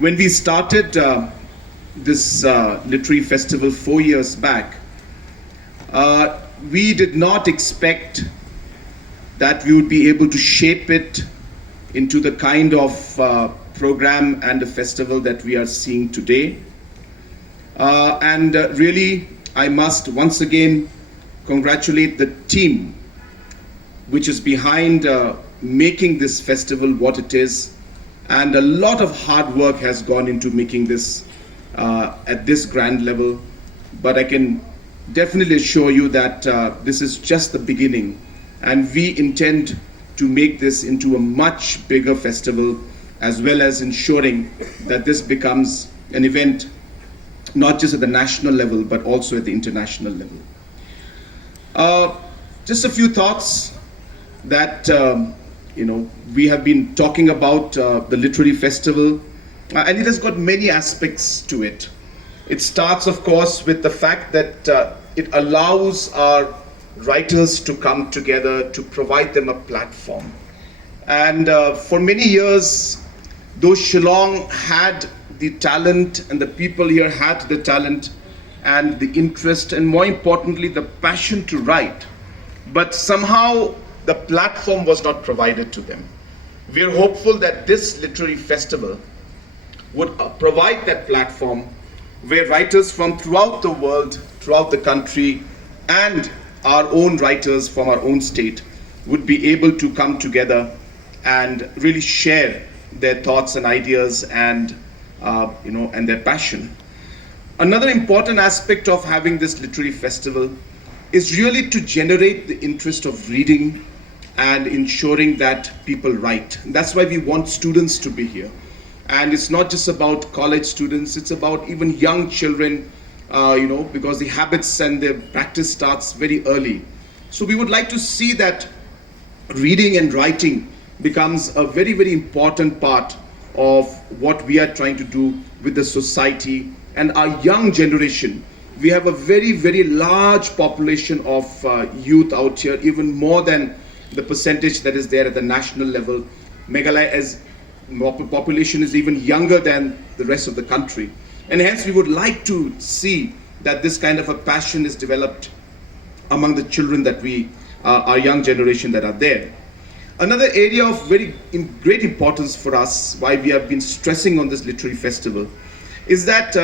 When we started this literary festival 4 years back, we did not expect that we would be able to shape it into the kind of program and the festival that we are seeing today. And really, I must once again congratulate the team which is behind making this festival what it is. And a lot of hard work has gone into making this at this grand level. But I can definitely assure you that this is just the beginning. And we intend to make this into a much bigger festival, as well as ensuring that this becomes an event not just at the national level, but also at the international level. Just a few thoughts that we have been talking about the literary festival, and it has got many aspects to it. It starts, of course, with the fact that it allows our writers to come together to provide them a platform. And for many years, though Shillong had the talent and the people here had the talent and the interest and more importantly the passion to write, but somehow the platform was not provided to them. We are hopeful that this literary festival would provide that platform where writers from throughout the world, throughout the country, and our own writers from our own state would be able to come together and really share their thoughts and ideas and and their passion. Another important aspect of having this literary festival is really to generate the interest of reading and ensuring that people write. And that's why we want students to be here. And it's not just about college students, it's about even young children, because the habits and the practice starts very early. So we would like to see that reading and writing becomes a very, very important part of what we are trying to do with the society and our young generation. We have a very, very large population of youth out here, even more than the percentage that is there at the national level. Meghalaya as population is even younger than the rest of the country. And hence we would like to see that this kind of a passion is developed among the children that our young generation that are there. Another area of great importance for us, why we have been stressing on this literary festival, is that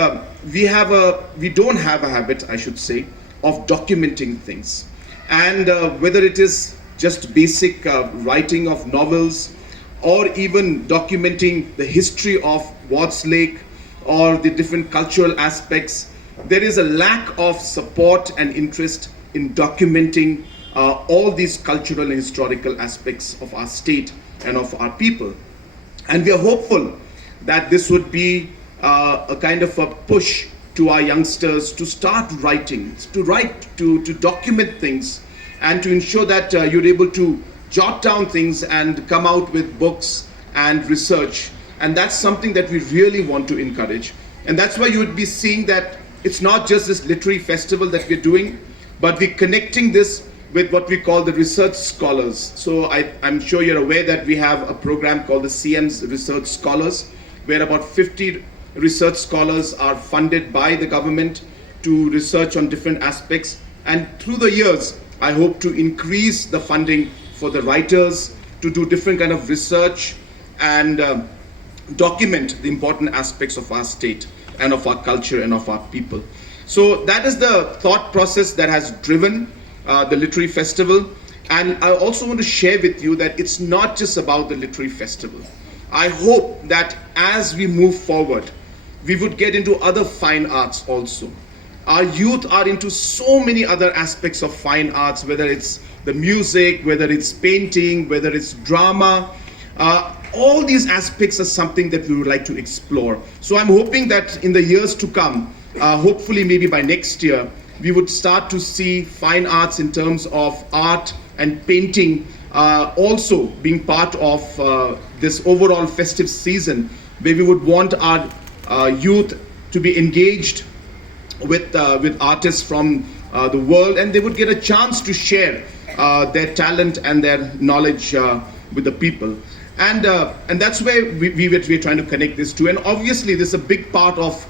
we don't have a habit, I should say, of documenting things. And whether it is just basic writing of novels, or even documenting the history of Watts Lake, or the different cultural aspects, there is a lack of support and interest in documenting all these cultural and historical aspects of our state and of our people. And we are hopeful that this would be a kind of a push to our youngsters to start writing, to document things, and to ensure that you're able to jot down things and come out with books and research. And that's something that we really want to encourage. And that's why you would be seeing that it's not just this literary festival that we're doing, but we're connecting this with what we call the research scholars. So I'm sure you're aware that we have a program called the CM's Research Scholars, where about 50 research scholars are funded by the government to research on different aspects. And through the years, I hope to increase the funding for the writers to do different kind of research and document the important aspects of our state and of our culture and of our people. So that is the thought process that has driven the literary festival. And I also want to share with you that it's not just about the literary festival. I hope that as we move forward, we would get into other fine arts also. Our youth are into so many other aspects of fine arts, whether it's the music, whether it's painting, whether it's drama. All these aspects are something that we would like to explore. So I'm hoping that in the years to come, hopefully maybe by next year, we would start to see fine arts in terms of art and painting also being part of this overall festive season, where we would want our youth to be engaged with artists from the world, and they would get a chance to share their talent and their knowledge with the people. And that's where we're trying to connect this to. And obviously, this is a big part of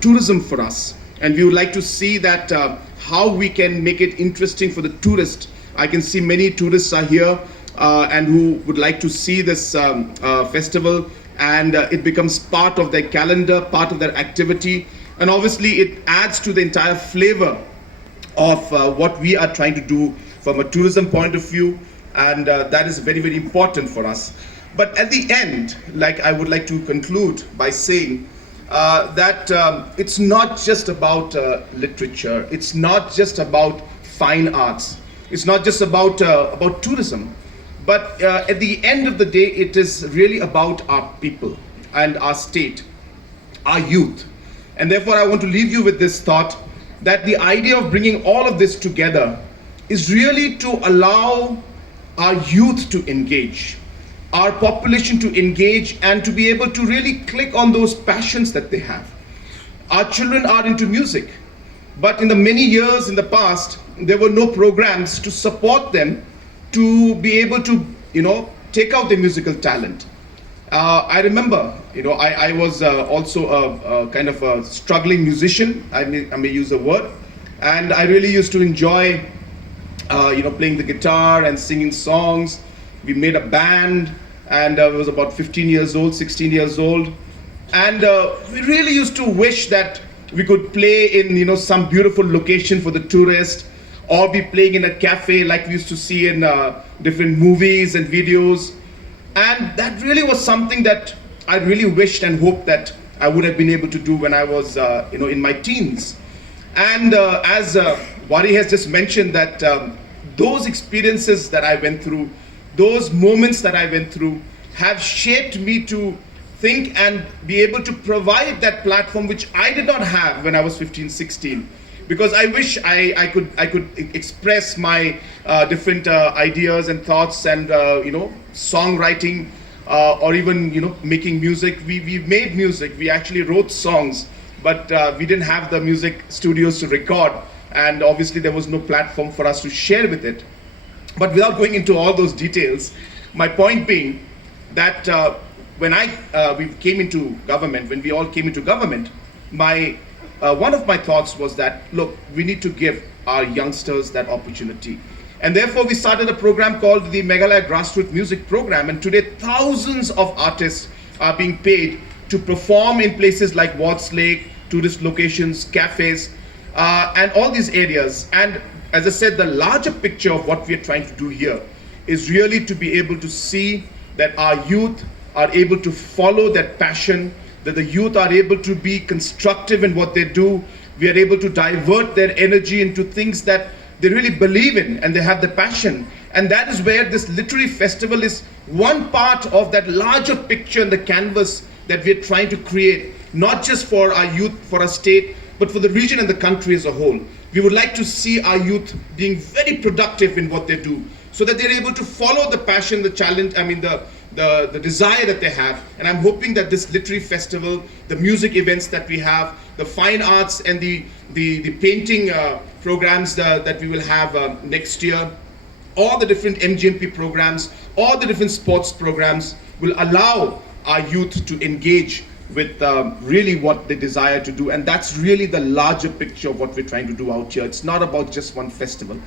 tourism for us. And we would like to see that how we can make it interesting for the tourist. I can see many tourists are here and who would like to see this festival, and it becomes part of their calendar, part of their activity. And obviously, it adds to the entire flavor of what we are trying to do from a tourism point of view, and that is very, very important for us. But at the end, like, I would like to conclude by saying that it's not just about literature, it's not just about fine arts, it's not just about tourism, but at the end of the day, it is really about our people and our state, our youth. And therefore, I want to leave you with this thought that the idea of bringing all of this together is really to allow our youth to engage, our population to engage, and to be able to really click on those passions that they have. Our children are into music, but in the many years in the past, there were no programs to support them to be able to, take out their musical talent. I remember, I was also a kind of a struggling musician, I may use the word, and I really used to enjoy, playing the guitar and singing songs. We made a band, and I was about 15 years old, 16 years old, and we really used to wish that we could play in, some beautiful location for the tourist, or be playing in a cafe like we used to see in different movies and videos. And that really was something that I really wished and hoped that I would have been able to do when I was, in my teens. And as Wari has just mentioned, that those experiences that I went through, those moments that I went through, have shaped me to think and be able to provide that platform which I did not have when I was 15, 16. Because I wish I could express my different ideas and thoughts and songwriting, or even making music. We made music. We actually wrote songs, but we didn't have the music studios to record, and obviously there was no platform for us to share with it. But without going into all those details, my point being that when we came into government, when we all came into government, one of my thoughts was that, look, we need to give our youngsters that opportunity. And therefore, we started a program called the Meghalaya Grassroots Music Program. And today, thousands of artists are being paid to perform in places like Watts Lake, tourist locations, cafes, and all these areas. And as I said, the larger picture of what we are trying to do here is really to be able to see that our youth are able to follow that passion, that the youth are able to be constructive in what they do. We are able to divert their energy into things that they really believe in and they have the passion. And that is where this literary festival is one part of that larger picture and the canvas that we're trying to create, not just for our youth, for our state, but for the region and the country as a whole. We would like to see our youth being very productive in what they do, so that they're able to follow the passion, the challenge, the desire that they have. And I'm hoping that this literary festival, the music events that we have, the fine arts and the painting programs that we will have next year, all the different MGMP programs, all the different sports programs will allow our youth to engage with really what they desire to do. And that's really the larger picture of what we're trying to do out here. It's not about just one festival.